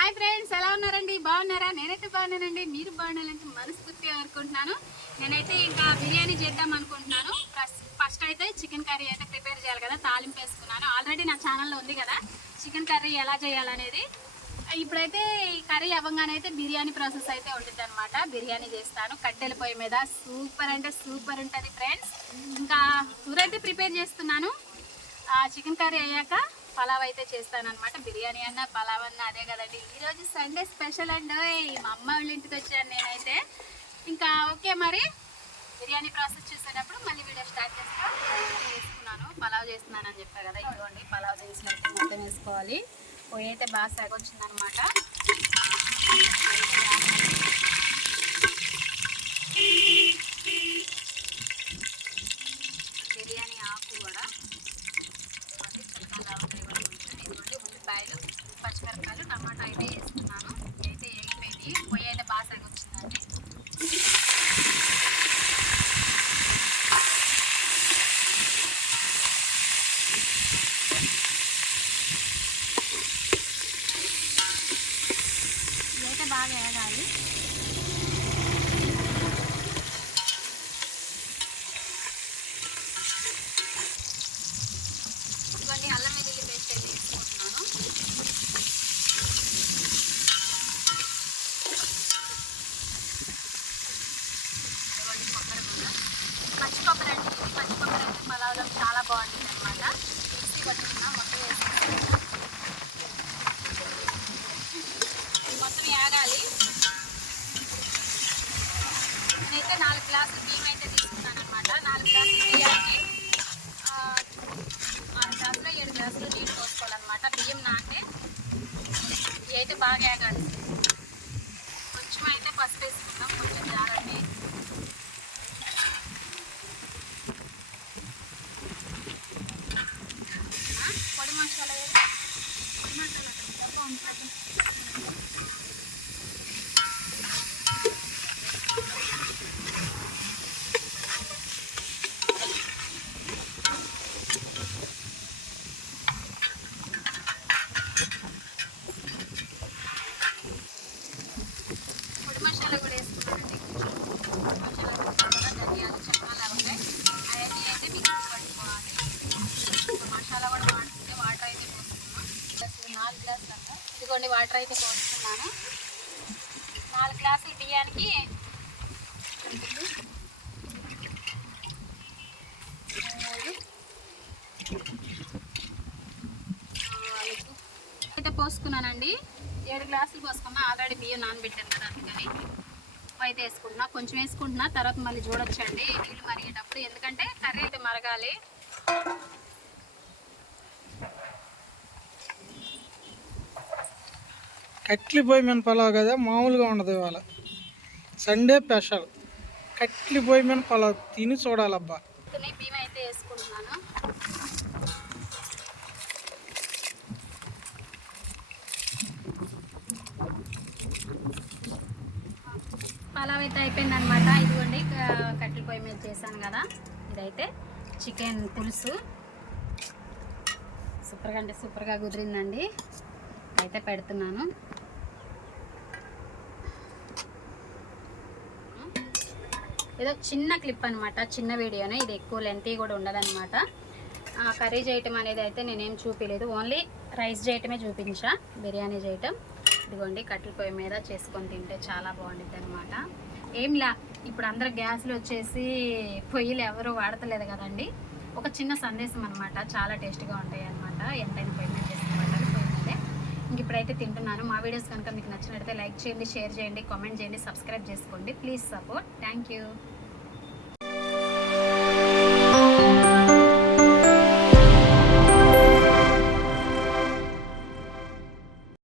Hi friends ఎలా ఉన్నారండి? బాగున్నారా? నేనైతే బాగున్నానండి. మీరు బాగున్నారంటే మనస్ఫూర్తిగా అనుకుంటున్నాను నేనైతే ఇంకా బిర్యానీ చేద్దాం అనుకుంటున్నాను. ఫస్ట్ అయితే చికెన్ కర్రీ అయితే ప్రిపేర్ చేయాలి కదా తాలింపు వేసుకున్నాను. ఆల్రెడీ నా ఛానల్లో ఉంది కదా చికెన్ కర్రీ ఎలా చేయాలనేది. ఇప్పుడైతే కర్రీ అవ్వగానే అయితే బిర్యానీ ప్రాసెస్ అయితే ఉంటుంది అనమాట బిర్యానీ చేస్తాను. కట్టెల పొయ్యి మీద సూపర్ అంటే సూపర్ ఉంటుంది ఫ్రెండ్స్. ఇంకా కూర అయితే ప్రిపేర్ చేస్తున్నాను. చికెన్ కర్రీ అయ్యాక పలావ్ అయితే చేస్తాను బిర్యానీ అన్న పలావ్ అన్న అదే కదండి. ఈరోజు సండే స్పెషల్ అండ్ మా అమ్మ వాళ్ళ ఇంటికి వచ్చాను నేనైతే. ఇంకా ఓకే మరి. బిర్యానీ ప్రాసెస్ చేసేటప్పుడు మళ్ళీ వీడియో స్టార్ట్ చేస్తాను వేసుకున్నాను పలావ్ చేస్తున్నాను అని చెప్పా కదా ఇదిగోండి. పలావ్ చేసినట్టు మొత్తం వేసుకోవాలి. పొయ్యి అయితే బాగా సాగొచ్చిందనమాట బిర్యానీ ఆకు కూడా ఇదిగోండి చిలకలు ఉంటాయి కూడా కొంచెం ఇదిగోండి ఉల్లిపాయలు పచ్చిమిరపకాయలు టమాటా అయితే వేసుకున్నాను అయితే వేగిపోయింది పొయ్యి అయితే బాగా సాగొచ్చిందండి ఇదైతే బాగా వేగాలి ఇవన్నీ అల్లం వెల్లుల్లి పేస్ట్ అయితే వేసుకుంటున్నాను ఇదిగోండి కొబ్బరి కూడా పచ్చి కొబ్బరి అంటే ఇది పచ్చి కొబ్బరి అయితే పలావ్లో చాలా బాగుంటుంది అనమాట మిక్సీ పట్టుకున్నా మొత్తం వేసుకుంటాను మొత్తం ఏగాలి నేనైతే నాలుగు గ్లాసులు బియ్యం అయితే తీసుకున్నాను అనమాట నాలుగు గ్లాసులు బియ్యానికి. ఆరు గ్లాసులు ఏడు గ్లాసులు నీళ్ళు పోసుకోవాలన్నమాట. బియ్యం నాటే. ఇవి అయితే బాగా ఏగాలి కొంచెం అయితే పసుపు వేసుకుందాం కొంచెం జాగ్రత్త పొడి మసాలా వేసి పొడి మసాలా డబ్బా ఉంటుంది పొడి మసాలా కూడా వేసుకున్నానండి పొడి మసాలా కూడా ధనియాలు చెక్కలు ఉంటాయి అవన్నీ అయితే మిక్సీ పట్టుకోవాలి ఇంకా మసాలా కూడా వాడుతుంటే వాటర్ అయితే పోసుకున్నాం అసలు నాలుగు గ్లాసులు అంట ఇదిగోండి వాటర్ అయితే పోసుకున్నాను నాలుగు గ్లాసులు బియ్యానికి. అయితే పోసుకున్నానండి. ఏడు గ్లాసులు పోసుకున్నా ఆల్రెడీ బియ్యం నానబెట్టాను కదా అందుకని. అయితే వేసుకుంటున్నా కొంచెం వేసుకుంటున్నా తర్వాత మళ్ళీ చూడొచ్చండి నీళ్ళు మరిగేటప్పుడు. ఎందుకంటే కర్రీ అయితే మరగాలి. కట్లిపోయి మీద పలావ్ కదా మామూలుగా ఉండదు ఇవాళ. సండే స్పెషల్ కట్లిపోయి మీద పలావ్ తిని చూడాలబ్బా. బియ్యం అయితే వేసుకుంటున్నాను. పలావ్ అయితే అయిపోయింది అనమాట ఇదిగోండి కట్టెల పొయ్యి మీద చేశాను కదా. ఇదైతే చికెన్ పులుసు. సూపర్గా అంటే సూపర్గా కుదిరిందండి. అయితే పెడుతున్నాను. ఏదో చిన్న క్లిప్ అనమాట చిన్న వీడియోనే. ఇది ఎక్కువ లెంతీ కూడా ఉండదన్నమాట. కర్రీ చేయటం అనేది అయితే నేనేం చూపించలేదు ఓన్లీ రైస్ చేయటమే చూపించా బిర్యానీ చేయటం. ఇదిగోండి కట్టెల పొయ్యి మీద చేసుకొని తింటే చాలా బాగుంటుంది అనమాట ఏంలా ఇప్పుడు అందరు గ్యాస్లు వచ్చేసి పొయ్యిలు ఎవరు వాడతలేదు కదండి. ఒక చిన్న సందేశం అనమాట చాలా టేస్ట్గా ఉంటాయి అనమాట ఎంతైనా పొయ్యి మీద చేసుకోవాలి పొయ్యి మీదే అయితే తింటున్నాను మా వీడియోస్ కనుక మీకు నచ్చినట్లయితే లైక్ చేయండి షేర్ చేయండి కామెంట్ చేయండి సబ్స్క్రైబ్ చేసుకోండి. Please support. Thank you.